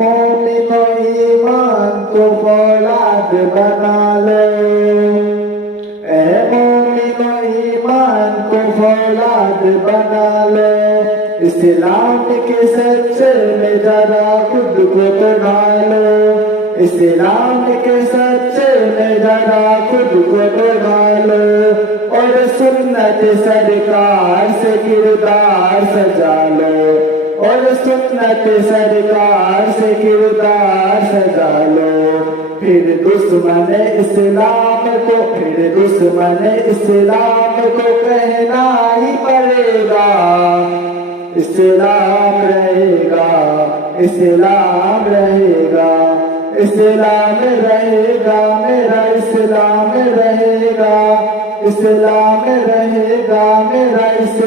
مومنو ایمان کو فولاد بنا لو، اے مومنو ایمان کو فولاد بنا لو، اسلام کے سچے میں ذرا خود کو تو ڈالو، اسلام کے سچے میں ذرا خود کو تو ڈالو، اور سنت سرکار سے کردار سجا لو، اور سنت سرکار سے کردار سجا لو، پھر دشمن اسلام کو کہنا ہی پڑے گا، اسلام رہے گا، اسلام رہے گا، اسلام رہے گا، میرا اسلام رہے گا، اسلام رہے گا، میرا اسلام